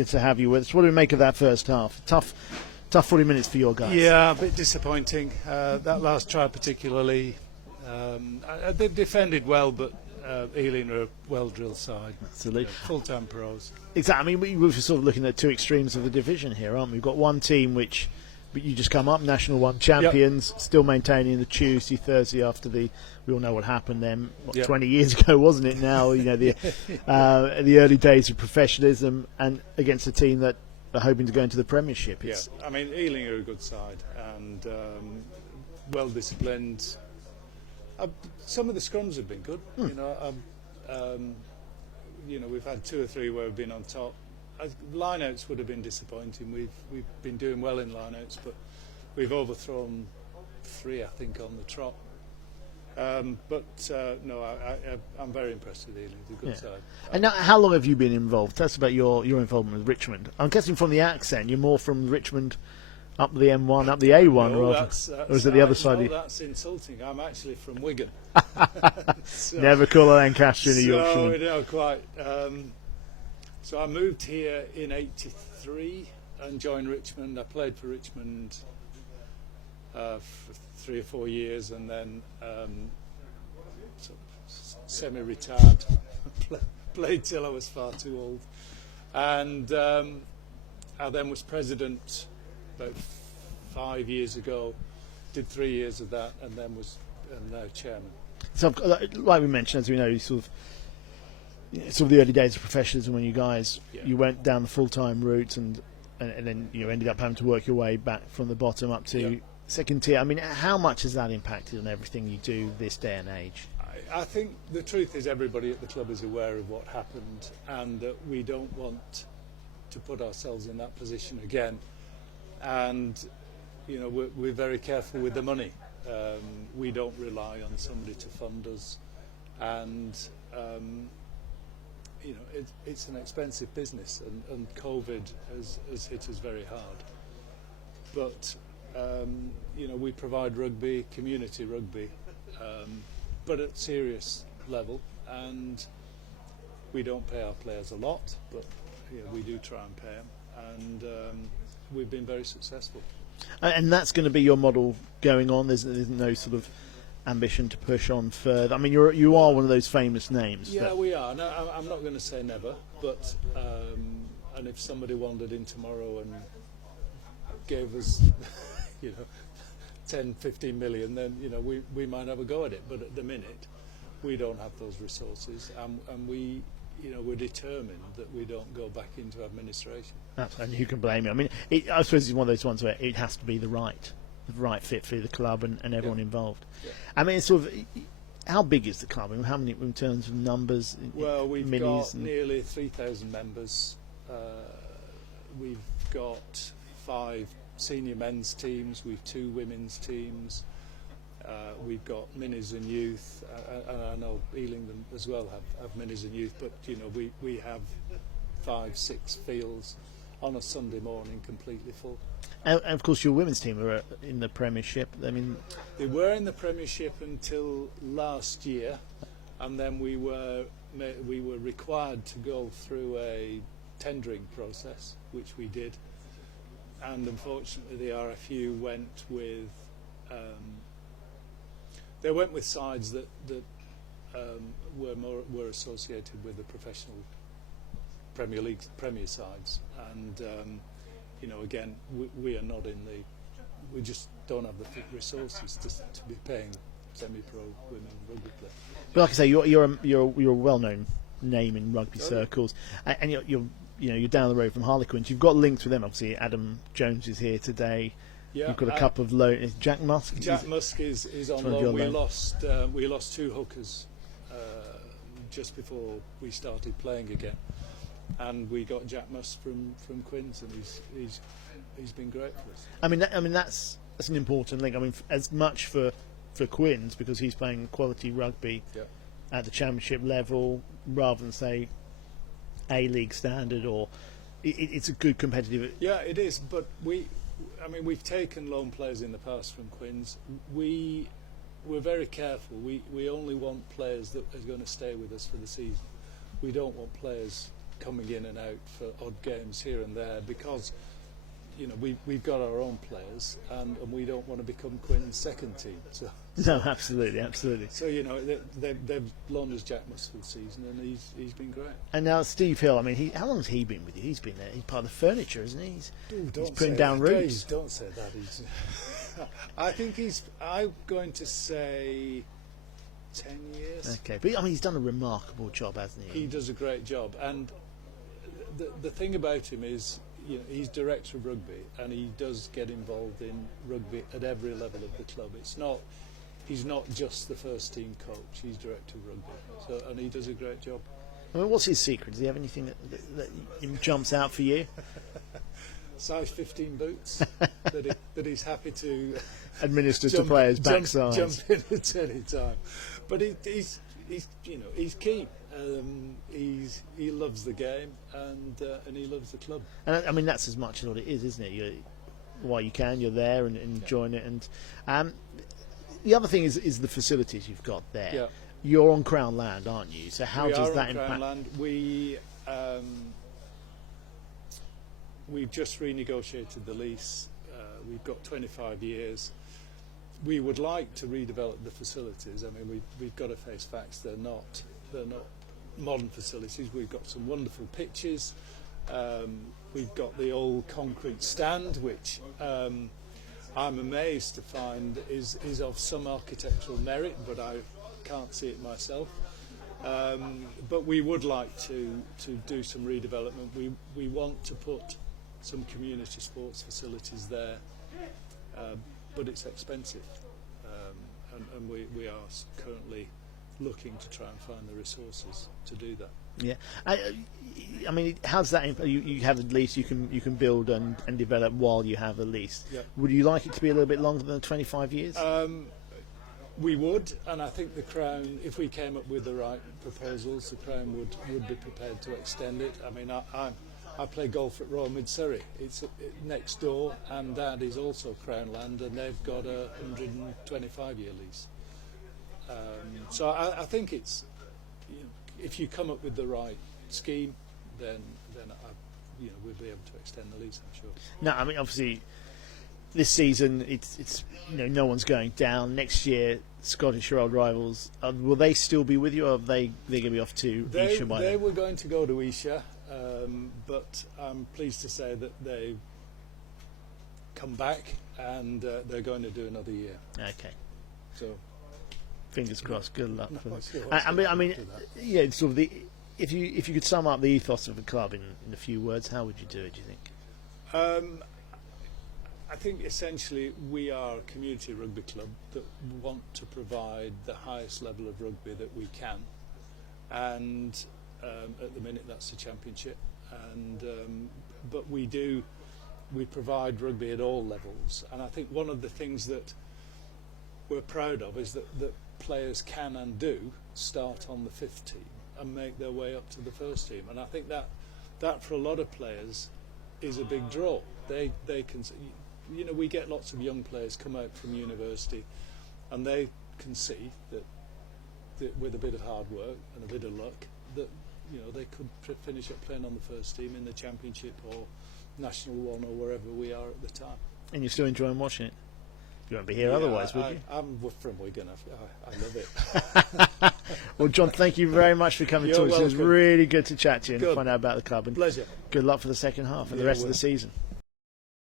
good to have you with us. What do we make of that first half? Tough 40 minutes for your guys. Yeah, a bit disappointing. That last try particularly. They've defended well, but Ealing are a well-drilled side. Absolutely. Full-time pros. Exactly. I mean, we're sort of looking at two extremes of the division here, aren't we? We've got one team which you just come up, National 1 champions, still maintaining the Tuesday, Thursday after we all know what happened then, 20 years ago, wasn't it now? The early days of professionalism, and against a team that are hoping to go into the Premiership. I mean, Ealing are a good side and well-disciplined. Some of the scrums have been good. We've had 2 or 3 where we've been on top. Lineouts would have been disappointing. We've been doing well in lineouts, but we've overthrown 3, I think, on the trot. I'm very impressed with Ealing. It's a good side. And now, how long have you been involved? Tell us about your involvement with Richmond. I'm guessing from the accent, you're more from Richmond up the M1, up the A1, no, or is it the other side? No, that's insulting. I'm actually from Wigan. Never call a Lancastrian a Yorkshireman. No, quite. So I moved here in '83 and joined Richmond. I played for Richmond for 3 or 4 years, and then semi-retired. Played till I was far too old, and I then was president about 5 years ago. Did 3 years of that, and then was now chairman. So, like we mentioned, as we know, sort of the early days of professionalism when you guys you went down the full-time route, and then you ended up having to work your way back from the bottom up to second tier. I mean, how much has that impacted on everything you do this day and age? I think the truth is everybody at the club is aware of what happened, and that we don't want to put ourselves in that position again. And we're very careful with the money. We don't rely on somebody to fund us, and it's an expensive business, and COVID has hit us very hard. But we provide rugby, community rugby, but at serious level, and we don't pay our players a lot, but we do try and pay them, and we've been very successful. And that's going to be your model going on. There's no sort of ambition to push on further. I mean, you are one of those famous names. Yeah, we are. No, I'm not going to say never, but and if somebody wandered in tomorrow and gave us 10, 15 million, then we might have a go at it. But at the minute, we don't have those resources, and we're determined that we don't go back into administration. And who can blame you? I mean, I suppose it's one of those ones where it has to be the right fit for the club and everyone involved. Yeah. I mean, it's sort of, how big is the club? I mean, how many in terms of numbers? Well, we've got nearly 3,000 members. We've got 5 senior men's teams. We've 2 women's teams. We've got minis and youth, and I know Ealing them as well have minis and youth. But we have 5, 6 fields on a Sunday morning completely full. And of course, your women's team are in the Premiership. I mean, they were in the Premiership until last year, and then we were required to go through a tendering process, which we did, and unfortunately, the RFU went with. They went with sides that were associated with the professional Premier sides, and again, we are not in the. We just don't have the resources to be paying semi-pro women rugby players. But like I say, you're a well-known name in rugby circles, and you're down the road from Harlequins. You've got links with them. Obviously, Adam Jones is here today. Yeah, you've got a couple of loan. Jack Musk. Jack Musk is on loan. We lost 2 hookers just before we started playing again, and we got Jack Musk from Quins, and he's been great for us. I mean that's an important link. I mean, as much for Quins, because he's playing quality rugby at the championship level rather than say A-League standard, or it's a good competitive. Yeah, it is, but we've taken loan players in the past from Quins. We're very careful. We only want players that are going to stay with us for the season. We don't want players coming in and out for odd games here and there, because we've got our own players, and we don't want to become Quins' second team. So no, absolutely. So they've loaned us Jack Musk for the season, and he's been great. And now Steve Hill. I mean, how long has he been with you? He's been there. He's part of the furniture, isn't he? He's putting down roots. Don't say that. I think I'm going to say 10 years. Okay, but I mean, he's done a remarkable job, hasn't he? He does a great job, and the thing about him is, he's director of rugby, and he does get involved in rugby at every level of the club. He's not just the first team coach. He's director of rugby, and he does a great job. I mean, what's his secret? Does he have anything that jumps out for you? Size 15 boots that he's happy to administer to players' backsides. Jump in at any time, but he's keen. He loves the game, and he loves the club. And I mean, that's as much as what it is, isn't it? While you can, you're there and enjoying it. And the other thing is the facilities you've got there. Yeah. You're on Crown land, aren't you? So how does that impact? Crown land. We've just renegotiated the lease. We've got 25 years. We would like to redevelop the facilities. I mean, we've got to face facts. They're not modern facilities. We've got some wonderful pitches. We've got the old concrete stand, which I'm amazed to find is of some architectural merit, but I can't see it myself. But we would like to do some redevelopment. We want to put some community sports facilities there, but it's expensive, and we are currently looking to try and find the resources to do that. Yeah, I mean, how's that impact? You have a lease, you can build and develop while you have a lease. Yep. Would you like it to be a little bit longer than 25 years? We would, and I think the Crown, if we came up with the right proposals, the Crown would be prepared to extend it. I mean, I play golf at Royal Mid Surrey. It's next door, and that is also Crown land, and they've got a 125-year lease. So I think it's, if you come up with the right scheme, then we'll be able to extend the lease, I'm sure. No, I mean, obviously, this season it's no one's going down. Next year, Scottish old rivals, will they still be with you, or are they're going to be off to Esher by They then? were going to go to Esher, but I'm pleased to say that they've come back, and they're going to do another year. Okay. So fingers crossed. Good luck. No, I mean, yeah. Sort of if you could sum up the ethos of the club in a few words, how would you do it? Do you think? I think essentially we are a community rugby club that want to provide the highest level of rugby that we can, and at the minute that's the Championship, and but we provide rugby at all levels, and I think one of the things that we're proud of is that players can and do start on the 5th team and make their way up to the 1st team, and I think that for a lot of players is a big draw. They can, we get lots of young players come out from university, and they can see that with a bit of hard work and a bit of luck, that they could finish up playing on the 1st team in the Championship or National 1 or wherever we are at the time. And you're still enjoying watching it? You won't be here otherwise, would you? I'm from Wigan. I love it. Well, John, thank you very much for coming to talk. It was really good to chat to you and find out about the club. And pleasure. Good luck for the second half and the rest of the season.